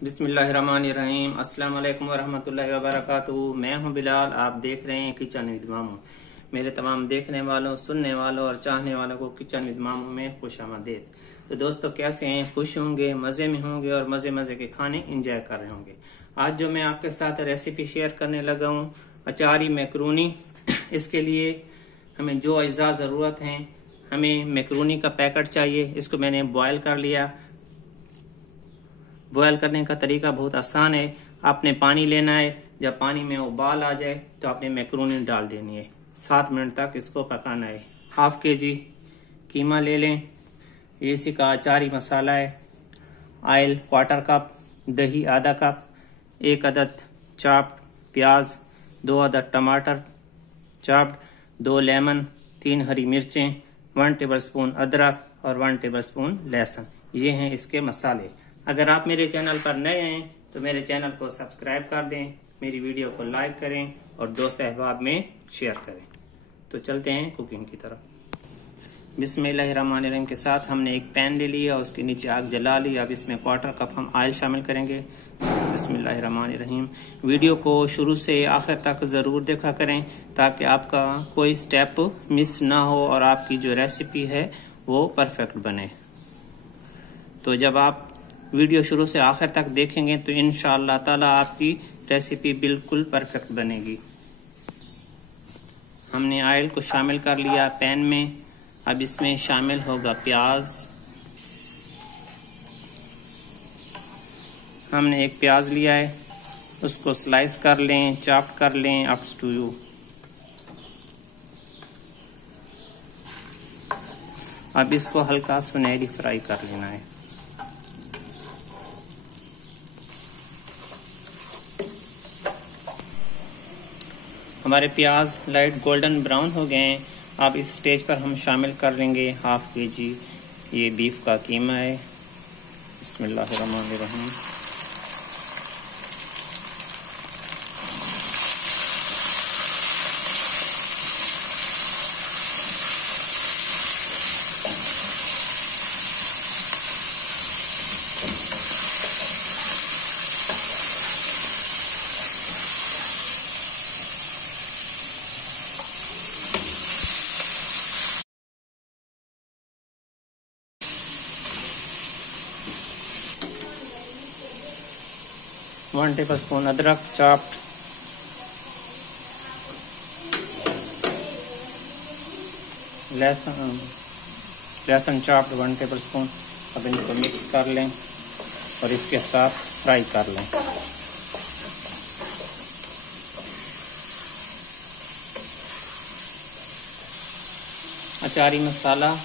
बिस्मिल्लाहिर्रहमानिर्रहीम। अस्सलाम वालेकुम वरहमतुल्लाहि वबरकातुहू। मैं हूं बिलाल, आप देख रहे हैं किचन विद मामू। मेरे तमाम देखने वालों, सुनने वालों और चाहने वालों को किचन विद मामू में खुश आमदीद। तो दोस्तों, कैसे हैं? खुश होंगे, मज़े में होंगे और मज़े मज़े के खाने इंजॉय कर रहे होंगे। आज जो मैं आपके साथ रेसिपी शेयर करने लगा हूँ, अचारी मैक्रोनी। इसके लिए हमें जो अज्जा ज़रूरत हैं, हमें मैक्रोनी का पैकेट चाहिए। इसको मैंने बॉयल कर लिया। बॉयल करने का तरीका बहुत आसान है। आपने पानी लेना है, जब पानी में उबाल आ जाए तो आपने मैक्रोनी डाल देनी है। 7 मिनट तक इसको पकाना है। हाफ केजी कीमा ले लें। ये इसी का अचारी मसाला है। ऑयल 1/4 कप, दही आधा कप, 1 अदद चाप्ड प्याज, 2 अदद टमाटर चाप्ड, 2 लेमन, 3 हरी मिर्चें, 1 टेबलस्पून अदरक और 1 टेबलस्पून लहसुन। ये हैं इसके मसाले। अगर आप मेरे चैनल पर नए हैं तो मेरे चैनल को सब्सक्राइब कर दें, मेरी वीडियो को लाइक करें और दोस्त अहबाब में शेयर करें। तो चलते हैं कुकिंग की तरफ। बिस्मिल्लाहिर्रहमानिर्रहीम के साथ हमने एक पैन ले लिया, उसके नीचे आग जला ली। अब इसमें 1/4 कप हम ऑयल शामिल करेंगे। बिस्मिल्लाहिर्रहमानिर्रहीम। वीडियो को शुरू से आखिर तक ज़रूर देखा करें ताकि आपका कोई स्टेप मिस ना हो और आपकी जो रेसिपी है वो परफेक्ट बने। तो जब आप वीडियो शुरू से आखिर तक देखेंगे तो इंशाअल्लाह ताला आपकी रेसिपी बिल्कुल परफेक्ट बनेगी। हमने ऑयल को शामिल कर लिया पैन में। अब इसमें शामिल होगा प्याज। हमने एक प्याज लिया है, उसको स्लाइस कर लें, चॉप कर लें, अप्स टू यू। अब इसको हल्का सुनहरी फ्राई कर लेना है। हमारे प्याज लाइट गोल्डन ब्राउन हो गए हैं। अब इस स्टेज पर हम शामिल कर लेंगे हाफ केजी ये बीफ का कीमा है। बिस्मिल्लाहिर्रहमानिर्रहीम। वन टेबलस्पून अदरक चॉप्ड, लहसुन चॉप्ड 1 टेबलस्पून। अब इनको मिक्स कर लें और इसके साथ फ्राई कर लें। अचारी मसाला,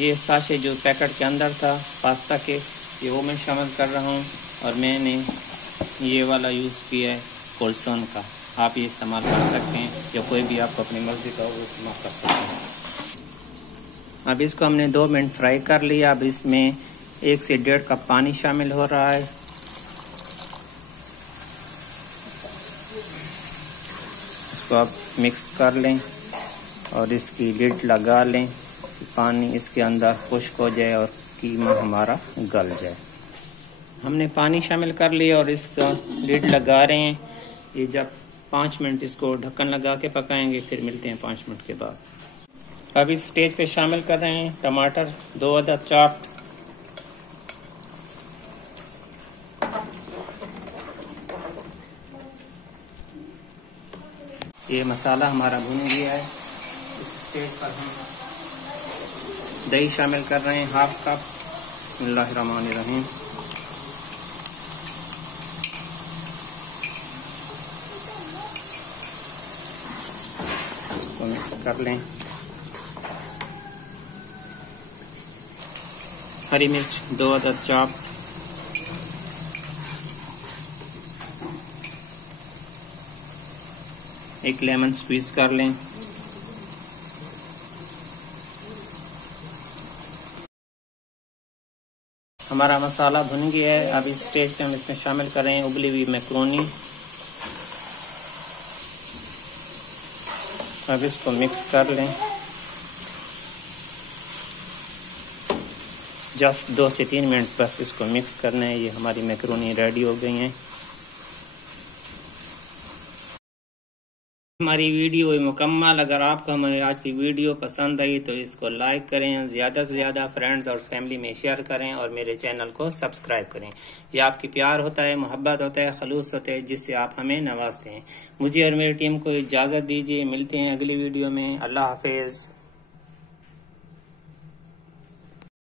ये साशे जो पैकेट के अंदर था पास्ता के, ये वो मैं शामिल कर रहा हूँ। और मैंने ये वाला यूज़ किया है कोल्सोन का। आप ये इस्तेमाल कर सकते हैं या कोई भी आपको अपनी मर्जी का वो इस्तेमाल कर सकते हैं। अब इसको हमने 2 मिनट फ्राई कर लिया। अब इसमें 1 से 1.5 कप पानी शामिल हो रहा है। इसको आप मिक्स कर लें और इसकी लिड लगा लें, पानी इसके अंदर खुश्क हो जाए और कीमा हमारा गल जाए। हमने पानी शामिल कर लिया और इसका लिड लगा रहे हैं। ये जब 5 मिनट इसको ढक्कन लगा के पकाएंगे, फिर मिलते हैं 5 मिनट के बाद। अब इस स्टेज पे शामिल कर रहे हैं टमाटर 2 अदद चॉप्ड, ये मसाला हमारा भुन गया है। इस स्टेज पर हम दही शामिल कर रहे हैं 1/2 कप। बिस्मिल्लाहिर्रहमानिर्रहीम। इसको मिक्स कर लें। हरी मिर्च 2 अदद चॉप, एक लेमन स्क्वीज कर लें। हमारा मसाला भुन गया है। अब इस स्टेज पे हम इसमें शामिल कर रहे हैं उबली हुई मैक्रोनी। अब इसको मिक्स कर लें। जस्ट 2 से 3 मिनट बस इसको मिक्स करना है। ये हमारी मैक्रोनी रेडी हो गई हैं। हमारी वीडियो मुकम्मल। अगर आपको हमारी आज की वीडियो पसंद आई तो इसको लाइक करें, ज़्यादा से ज़्यादा फ्रेंड्स और फैमिली में शेयर करें और मेरे चैनल को सब्सक्राइब करें। ये आपकी प्यार होता है, मोहब्बत होता है, खलूस होता है, जिससे आप हमें नवाजते हैं। मुझे और मेरी टीम को इजाज़त दीजिए। मिलते हैं अगली वीडियो में। अल्लाह हाफिज़।